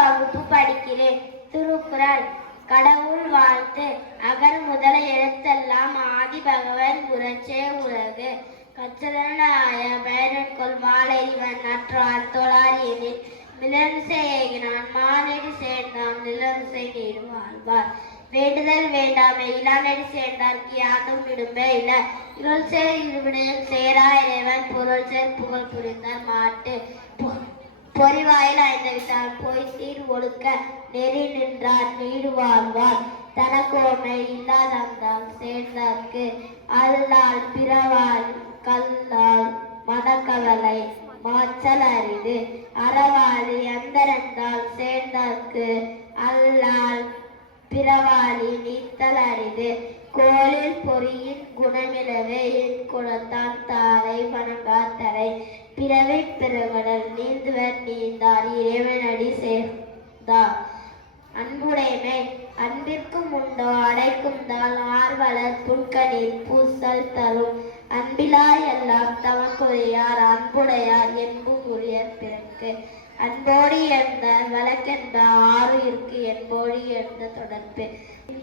வகுப்பு படிக்கிறேன். திருக்குறள். கடவுள் வாழ்த்து. அகர் முதல எழுத்தெல்லாம் ஆதி பகவன் புரட்சே உலகு. கற்றதனாய பயனற்கொள் மாலைவன் அற்றான் தொழார் எனில் மிளர்சை ஏகினான் மானடி சேர்ந்தான் நிலர்சை நீடு வாழ்வார். வேண்டுதல் வேண்டாமை இளாநடி சேர்ந்தார்க்கு யாண்டும் விடும்பே இல்ல. இருள் சேர் இருவினையும் சேரா இறைவன் பொருள் சேர் புகழ் புரிந்தார் மாட்டு. பொறிவாயில் ஐந்தவிட்டால் பொய் சீர் ஒழுக்க நெறி நின்றார் நீடு வாழ்வார். தனக்கோமை இல்லாதந்தால் சேர்ந்தார்க்கு அல்லால் பிறவால் கல்லால் மனக்கவலை மாச்சல் அரிது. அறவாளி அந்தரந்தால் சேர்ந்தார்க்கு அல்லால் பிறவாளி நீத்தல் அரிது. கோளில் பொறியின் குணமிலவே என் குலத்தான் தாரை வணங்காத்தரை. பிறவை பெருகடல் நீந்துவர் நீந்தார் இறைவனடி சேர்ந்தார். அன்புடைமை. அன்பிற்கும் உண்டோ அடைக்கும் தால் ஆர்வலர் புன்கணீர் பூசல் தரும். அன்பிலார் எல்லாம் தமக்குரியார் அன்புடையார் என்பு உரியர் பிறக்கு. அன்போடு எழுந்த வழக்கென்ப ஆறுயிர்க்கு என்போடு எழுந்த தொடர்பு.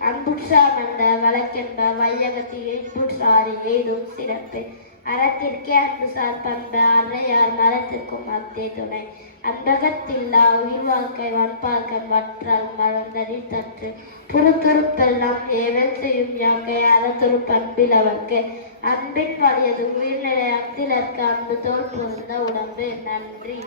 அன்புற்றார் வந்த வழக்கென்ப வையகத்தில் இன்புற்றாறு எய்தும் சிறப்பு. அறத்திற்கே அன்புசார் பண்பு அறையார் மரத்திற்கும் அத்தே துணை. அன்பகத்தில்லா உயிர் வாழ்க்கை வன்பார்க்கன் வற்றால் மறந்தடில் தற்று. புறத்துறுப்பெல்லாம் ஏவல் செய்யும் யாக்கை அறத்துறு பண்பில் அவர்க்கு. அன்பின் வலியது உயிர்நிலை அத்திலற்கு அன்பு தோல் பொருந்த உடம்பு. நன்றி.